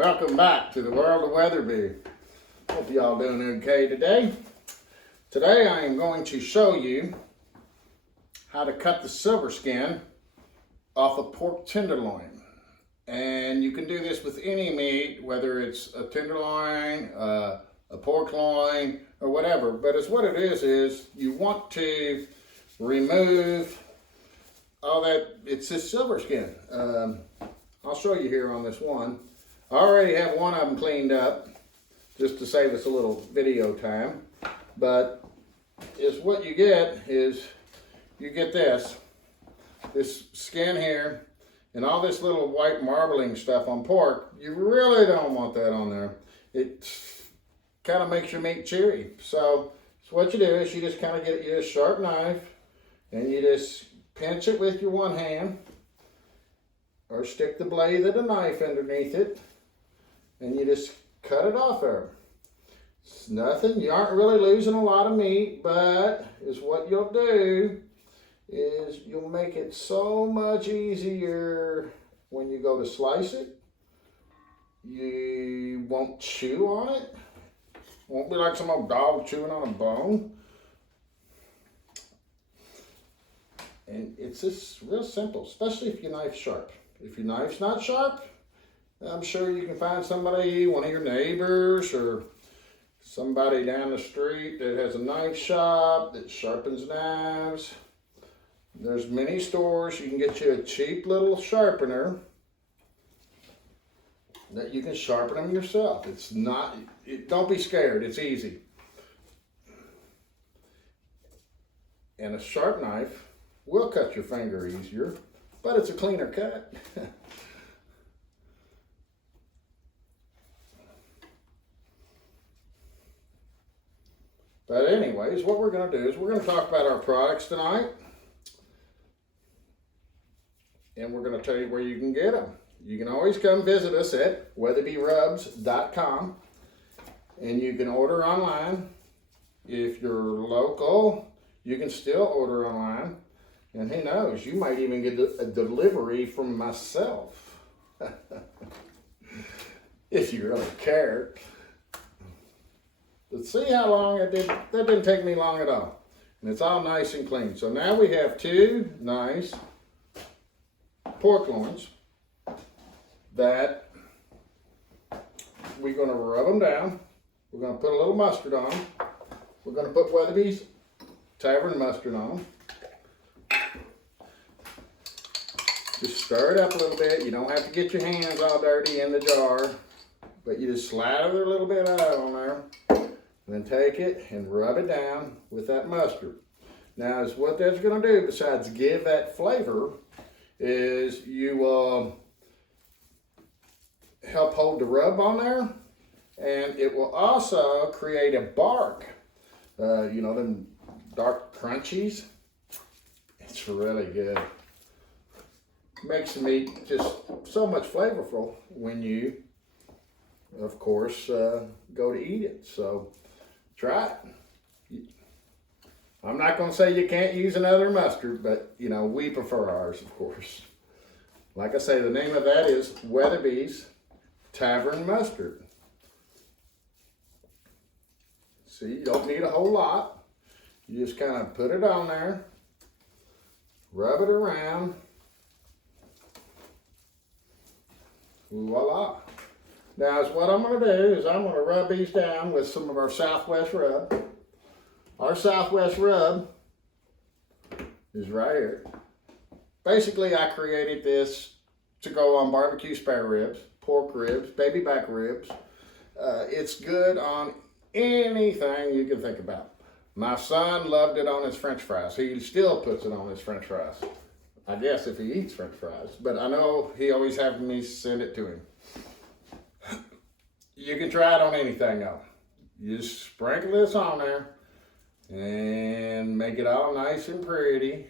Welcome back to the world of Weatherby. Hope y'all doing okay today. Today I am going to show you how to cut the silver skin off a pork tenderloin. And you can do this with any meat, whether it's a tenderloin, a pork loin, or whatever. But it's what it is you want to remove all that, it's this silver skin. I'll show you here on this one. I already have one of them cleaned up just to save us a little video time. But is what you get is you get this skin here and all this little white marbling stuff on pork. You really don't want that on there. It kind of makes your meat chewy. So what you do is you just kind of get you a sharp knife and you just pinch it with your one hand, or stick the blade of the knife underneath it, and you just cut it off there. It's nothing, you aren't really losing a lot of meat, but is what you'll do is you'll make it so much easier when you go to slice it. You won't chew on it. Won't be like some old dog chewing on a bone. And it's just real simple, especially if your knife's sharp. If your knife's not sharp, I'm sure you can find somebody, one of your neighbors or somebody down the street that has a knife shop that sharpens knives. There's many stores. You can get you a cheap little sharpener that you can sharpen them yourself. It's not, don't be scared, it's easy. And a sharp knife will cut your finger easier, but it's a cleaner cut. But anyways, what we're going to do is we're going to talk about our products tonight. And we're going to tell you where you can get them. You can always come visit us at weatherby.com, and you can order online. If you're local, you can still order online. And who knows, you might even get a delivery from myself. If you really care. But see how long that didn't take me long at all. And it's all nice and clean. So now we have two nice pork loins that we're going to rub them down. We're going to put a little mustard on them. We're going to put Weatherby's Tavern mustard on them. Just stir it up a little bit. You don't have to get your hands all dirty in the jar, but you just slather a little bit out on there. And then take it and rub it down with that mustard. Now, is what that's going to do, besides give that flavor, is you will help hold the rub on there, and it will also create a bark. You know, them dark crunchies. It's really good. Makes the meat just so much flavorful when you, of course, go to eat it. So try it. I'm not going to say you can't use another mustard, but you know, we prefer ours, of course. Like I say, the name of that is Weatherby's Tavern Mustard. See, you don't need a whole lot. You just kind of put it on there, rub it around. Voila. Now, what I'm going to do is I'm going to rub these down with some of our Southwest rub. Our Southwest rub is right here. Basically, I created this to go on barbecue spare ribs, pork ribs, baby back ribs. It's good on anything you can think about. My son loved it on his French fries. He still puts it on his French fries. I guess if he eats French fries, but I know he always has me send it to him. You can try it on anything though. You just sprinkle this on there and make it all nice and pretty.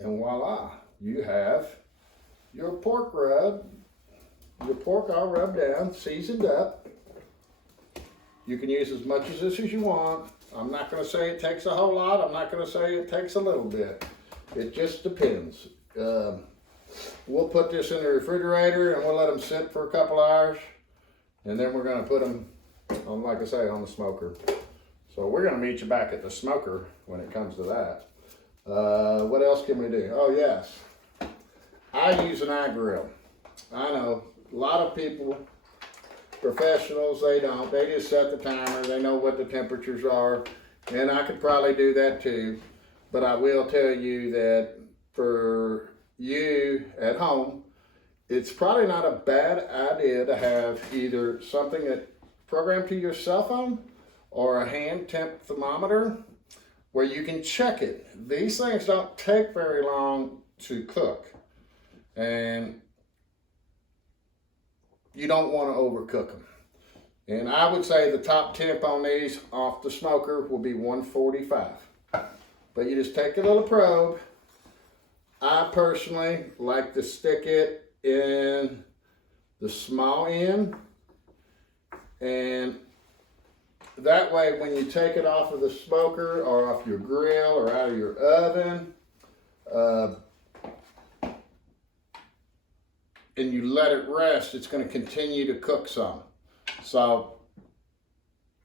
And voila, you have your pork rub. Your pork all rubbed down, seasoned up. You can use as much of this as you want. I'm not going to say it takes a whole lot. I'm not going to say it takes a little bit. It just depends. We'll put this in the refrigerator and we'll let them sit for a couple hours. And then we're going to put them on, like I say, on the smoker. So we're going to meet you back at the smoker when it comes to that. What else can we do? Oh, yes. I use an eye grill. I know a lot of people, professionals, they don't. They just set the timer. They know what the temperatures are. And I could probably do that too. But I will tell you that for you at home, it's probably not a bad idea to have either something that programmed to your cell phone or a hand temp thermometer where you can check it. These things don't take very long to cook, and you don't want to overcook them. And I would say the top temp on these off the smoker will be 145. But you just take a little probe. I personally like to stick it in the small end, and that way when you take it off of the smoker or off your grill or out of your oven, and you let it rest, it's going to continue to cook some. So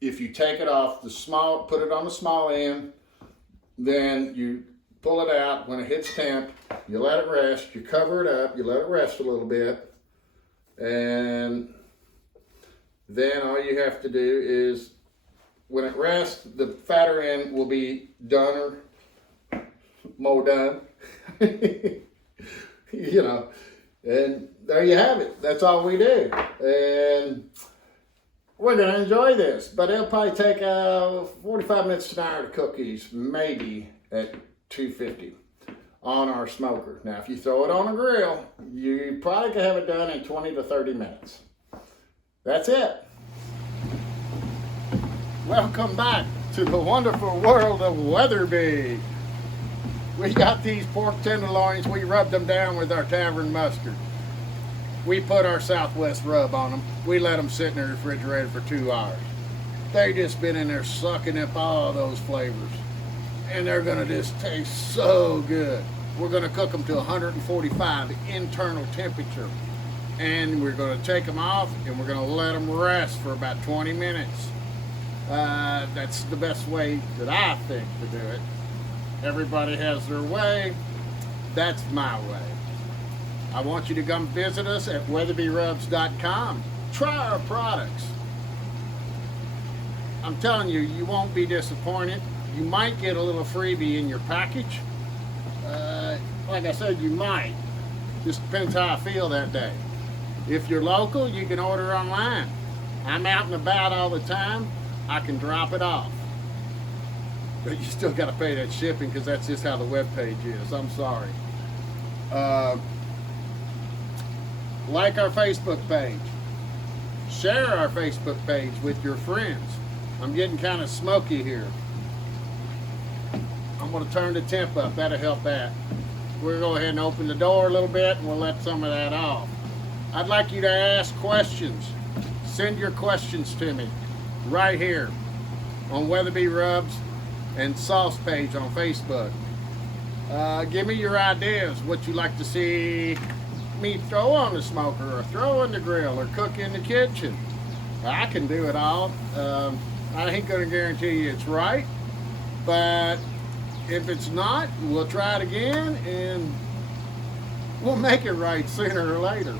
if you take it off the small, put it on the small end, then you pull it out. When it hits temp, you let it rest, you cover it up, you let it rest a little bit, and then all you have to do is, when it rests, the fatter end will be done or more done. You know, and there you have it. That's all we do. And we're going to enjoy this, but it'll probably take 45 minutes to an hour to cook these, maybe at 250 on our smoker. Now, if you throw it on a grill, you probably can have it done in 20 to 30 minutes. That's it. Welcome back to the wonderful world of Weatherby. We got these pork tenderloins. We rubbed them down with our tavern mustard. We put our Southwest rub on them. We let them sit in the refrigerator for 2 hours. They just been in there sucking up all those flavors. And they're gonna just taste so good. We're gonna cook them to 145 internal temperature. And we're gonna take them off and we're gonna let them rest for about 20 minutes. That's the best way that I think to do it. Everybody has their way. That's my way. I want you to come visit us at weatherbyrubs.com. Try our products. I'm telling you, you won't be disappointed. You might get a little freebie in your package. Like I said, you might. Just depends how I feel that day. If you're local, you can order online. I'm out and about all the time. I can drop it off. But you still got to pay that shipping because that's just how the web page is. I'm sorry. Like our Facebook page. Share our Facebook page with your friends. I'm getting kind of smoky here. I'm going to turn the temp up. That'll help that. We'll go ahead and open the door a little bit and we'll let some of that off. I'd like you to ask questions. Send your questions to me right here on Weatherby Rubs and Sauce page on Facebook. Give me your ideas, what you like to see me throw on the smoker or throw on the grill or cook in the kitchen. I can do it all. I ain't gonna guarantee you it's right, but if it's not, we'll try it again and we'll make it right sooner or later.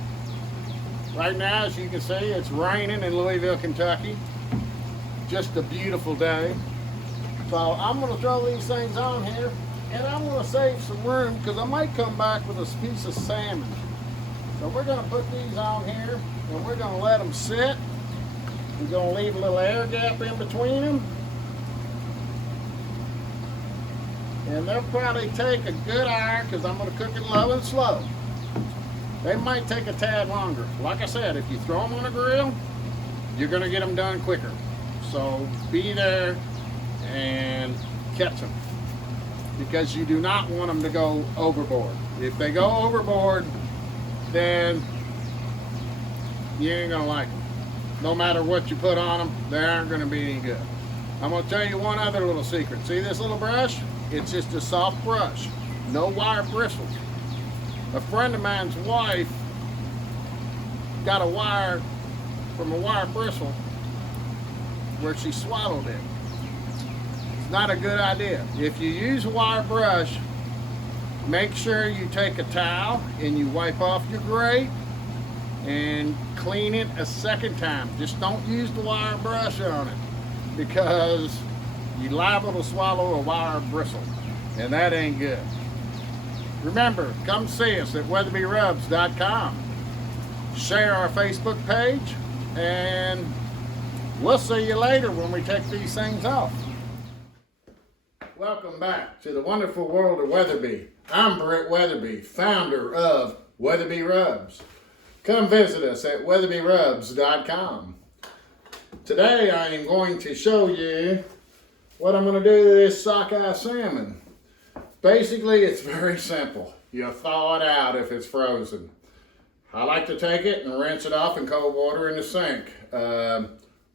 Right now, as you can see, it's raining in Louisville, Kentucky. Just a beautiful day. So I'm gonna throw these things on here and I'm gonna save some room because I might come back with a piece of salmon. So we're gonna put these on here and we're gonna let them sit. We're gonna leave a little air gap in between them. And they'll probably take a good hour because I'm gonna cook it low and slow. They might take a tad longer. Like I said, if you throw them on a grill, you're gonna get them done quicker. So be there and catch them because you do not want them to go overboard. If they go overboard, then you ain't gonna like them. No matter what you put on them, they aren't gonna be any good. I'm going to tell you one other little secret. See this little brush? It's just a soft brush. No wire bristles. A friend of mine's wife got a wire from a wire bristle where she swallowed it. It's not a good idea. If you use a wire brush, make sure you take a towel and you wipe off your grate and clean it a second time. Just don't use the wire brush on it, because you're liable to swallow a wire bristle, and that ain't good. Remember, come see us at weatherby.com. Share our Facebook page, and we'll see you later when we take these things off. Welcome back to the wonderful world of Weatherby. I'm Britt Weatherby, founder of Weatherby Rubs. Come visit us at weatherby.com. Today I am going to show you what I'm going to do to this sockeye salmon. Basically, it's very simple. You thaw it out if it's frozen. I like to take it and rinse it off in cold water in the sink.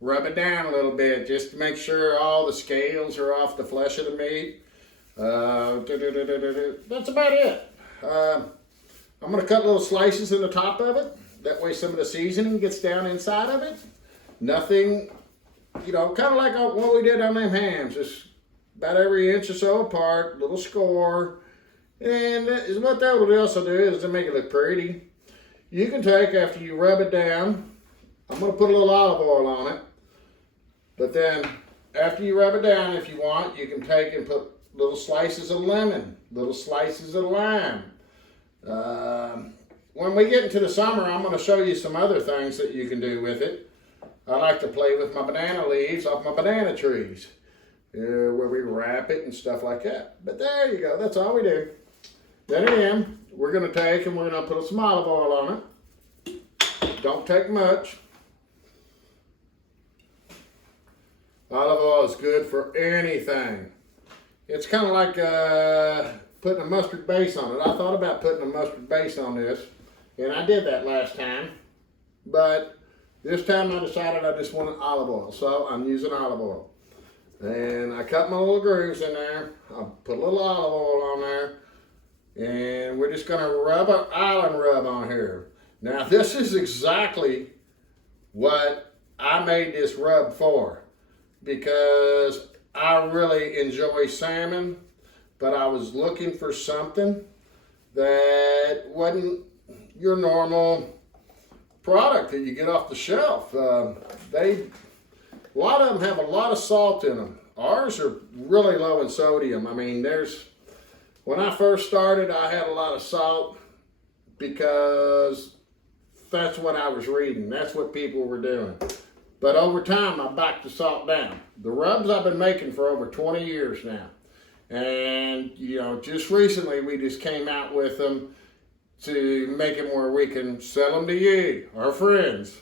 Rub it down a little bit just to make sure all the scales are off the flesh of the meat. That's about it. I'm going to cut little slices in the top of it. That way some of the seasoning gets down inside of it. Nothing, kind of like what we did on them hams. Just about every inch or so apart, little score. And what that will also do is to make it look pretty. You can take, after you rub it down, I'm going to put a little olive oil on it. But then, after you rub it down, if you want, you can take and put little slices of lemon, little slices of lime. When we get into the summer, I'm going to show you some other things that you can do with it. I like to play with my banana leaves off my banana trees, where we wrap it and stuff like that. But there you go, that's all we do. Then again, we're going to take and we're going to put some olive oil on it. Don't take much. Olive oil is good for anything. It's kind of like putting a mustard base on it. I thought about putting a mustard base on this, and I did that last time, but this time I decided I just wanted olive oil, so I'm using olive oil. And I cut my little grooves in there. I'll put a little olive oil on there, and we're just gonna rub an island rub on here. Now this is exactly what I made this rub for, because I really enjoy salmon, but I was looking for something that wasn't your normal product that you get off the shelf. A lot of them have a lot of salt in them. Ours are really low in sodium. I mean, when I first started, I had a lot of salt because that's what I was reading. That's what people were doing. But over time, I backed the salt down. The rubs I've been making for over 20 years now. And, just recently we just came out with them to make them where we can sell them to you, our friends.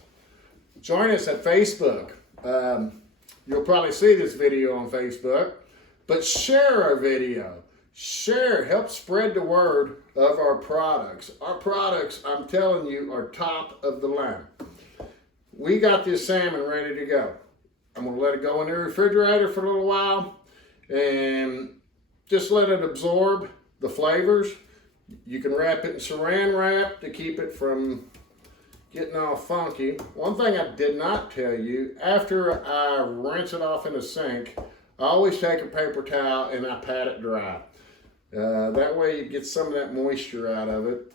Join us at Facebook. You'll probably see this video on Facebook, but share our video. Share, help spread the word of our products. Our products, I'm telling you, are top of the line. We got this salmon ready to go. I'm going to let it go in the refrigerator for a little while and just let it absorb the flavors. You can wrap it in saran wrap to keep it from getting all funky. One thing I did not tell you, after I rinse it off in the sink, I always take a paper towel and I pat it dry. That way you get some of that moisture out of it.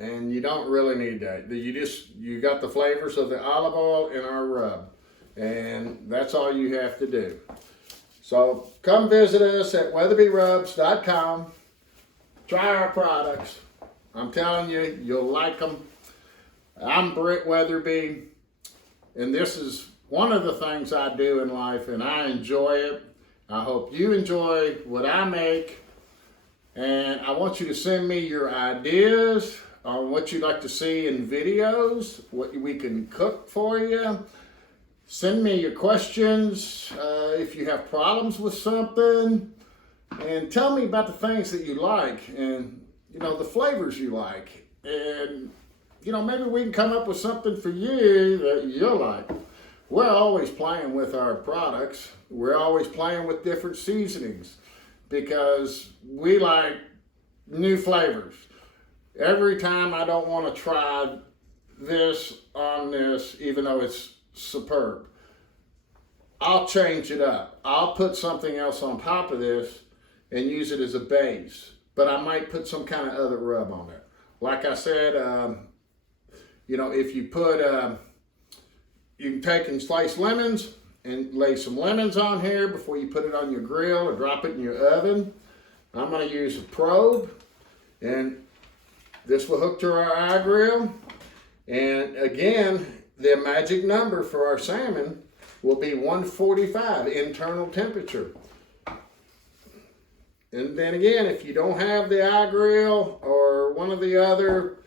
And you don't really need that. You got the flavors of the olive oil in our rub. And that's all you have to do. So come visit us at weatherby.com. Try our products. I'm telling you, you'll like them. I'm Britt Weatherby, and this is one of the things I do in life, and I enjoy it. I hope you enjoy what I make, and I want you to send me your ideas on what you'd like to see in videos, what we can cook for you. Send me your questions if you have problems with something, and tell me about the things that you like and the flavors you like, and maybe we can come up with something for you that you'll like. we're always playing with our products. We're always playing with different seasonings because we like new flavors. Every time I don't want to try this on this, even though it's superb, I'll change it up. I'll put something else on top of this and use it as a base, but I might put some kind of other rub on it. Like I said, you know, if you put, you can take and slice lemons and lay some lemons on here before you put it on your grill or drop it in your oven. I'm going to use a probe, and this will hook to our eye grill. And again, the magic number for our salmon will be 145 internal temperature. And then again, if you don't have the eye grill or one of the other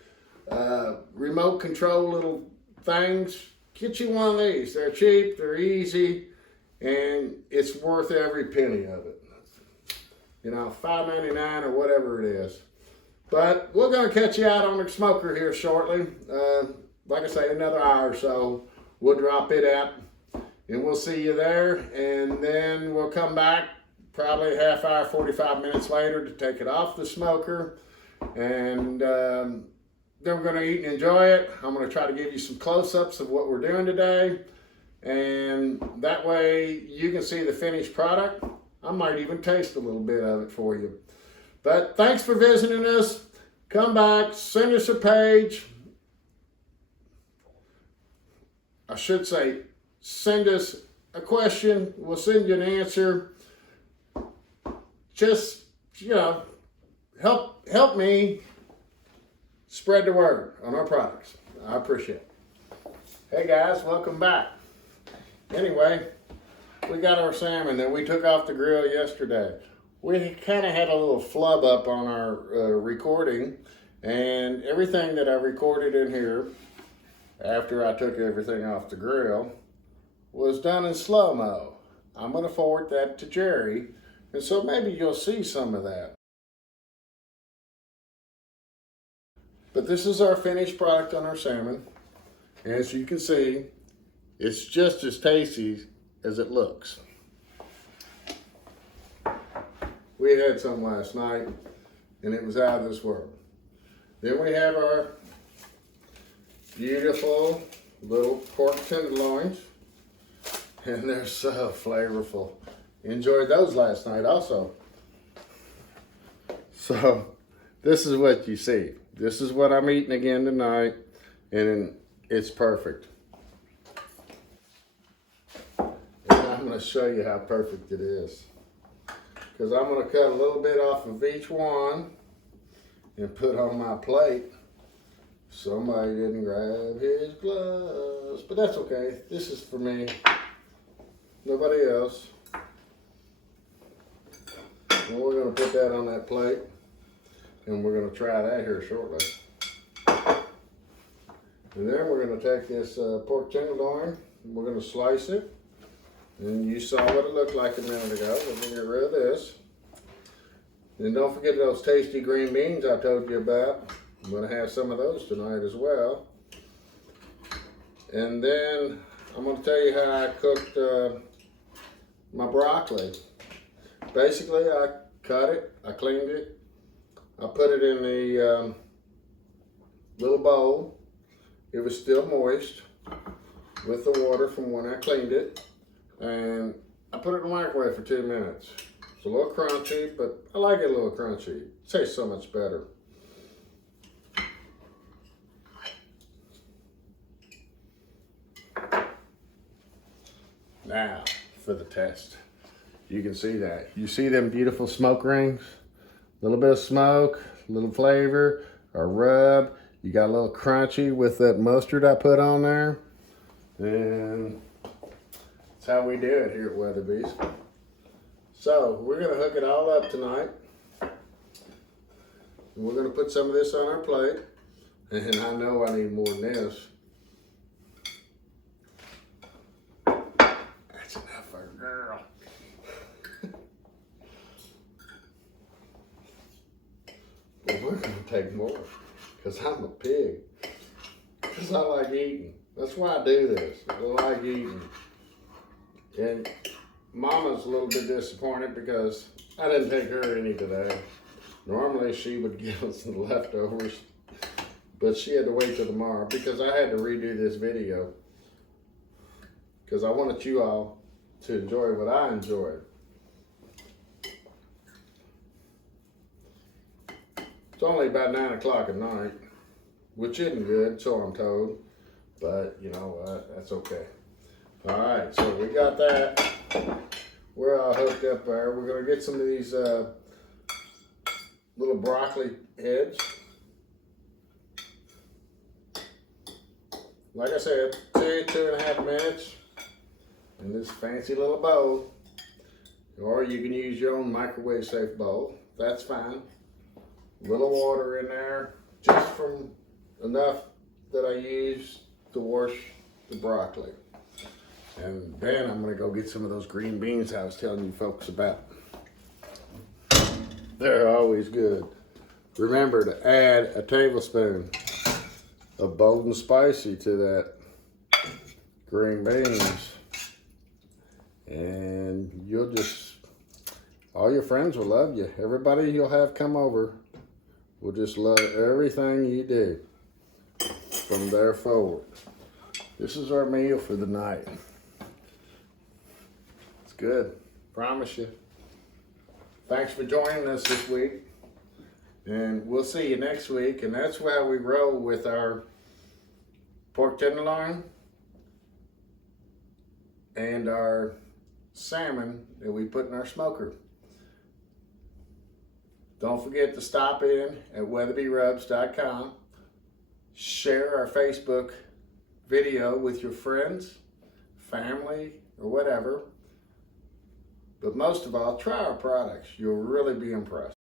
remote control little things, get you one of these. They're cheap, they're easy, and it's worth every penny of it. You know, $5.99 or whatever it is. But we're going to catch you out on the smoker here shortly. Like I say, another hour or so, we'll drop it out, and we'll see you there. And then we'll come back probably a half hour, 45 minutes later to take it off the smoker. And then we're going to eat and enjoy it. I'm going to try to give you some close-ups of what we're doing today. And that way you can see the finished product. I might even taste a little bit of it for you. But thanks for visiting us. Come back, send us a page. I should say, send us a question. We'll send you an answer. Just, you know, help me spread the word on our products. I appreciate it. Hey guys, welcome back. Anyway, we got our salmon that we took off the grill yesterday. We kind of had a little flub up on our recording, and everything that I recorded in here after I took everything off the grill was done in slow-mo. I'm going to forward that to Jerry, and so maybe you'll see some of that. But this is our finished product on our salmon. As you can see, it's just as tasty as it looks. We had some last night, and it was out of this world. Then we have our beautiful little pork tenderloins, and they're so flavorful. Enjoyed those last night also. So this is what you see. This is what I'm eating again tonight, and it's perfect. And I'm going to show you how perfect it is. Because I'm going to cut a little bit off of each one and put on my plate. Somebody didn't grab his gloves, but that's okay. This is for me, nobody else. And we're going to put that on that plate, and we're going to try that here shortly. And then we're going to take this pork tenderloin, and we're going to slice it. And you saw what it looked like a minute ago. We're going to get rid of this. And don't forget those tasty green beans I told you about. I'm going to have some of those tonight as well. And then I'm going to tell you how I cooked my broccoli. Basically, I cut it, I cleaned it, I put it in the little bowl. It was still moist with the water from when I cleaned it. And I put it in the microwave for 2 minutes. It's a little crunchy, but I like it a little crunchy. It tastes so much better. Now, for the test. You can see that. You see them beautiful smoke rings? A little bit of smoke, a little flavor, a rub. You got a little crunchy with that mustard I put on there. And that's how we do it here at Weatherby's. So we're going to hook it all up tonight. And we're going to put some of this on our plate. And I know I need more than this. That's enough for a girl. But we're going to take more because I'm a pig. because I like eating. That's why I do this. I like eating. And Mama's a little bit disappointed because I didn't take her any today. Normally she would give us the leftovers, but she had to wait till tomorrow because I had to redo this video because I wanted you all to enjoy what I enjoyed. It's only about 9 o'clock at night, which isn't good, so I'm told, but you know what, that's okay. All right, so we got that. We're all hooked up there. We're gonna get some of these little broccoli heads. Like I said, 2.5 minutes in this fancy little bowl. Or you can use your own microwave safe bowl. That's fine. A little water in there, just from enough that I use to wash the broccoli. And then I'm gonna go get some of those green beans I was telling you folks about. They're always good. Remember to add a tablespoon of bold and spicy to that green beans. And you'll just, all your friends will love you. Everybody you'll have come over will just love everything you do from there forward. This is our meal for the night. It's good, promise you. Thanks for joining us this week, and we'll see you next week. And that's where we roll with our pork tenderloin and our salmon that we put in our smoker. Don't forget to stop in at weatherby.com. Share our Facebook video with your friends, family, or whatever. But most of all, try our products. You'll really be impressed.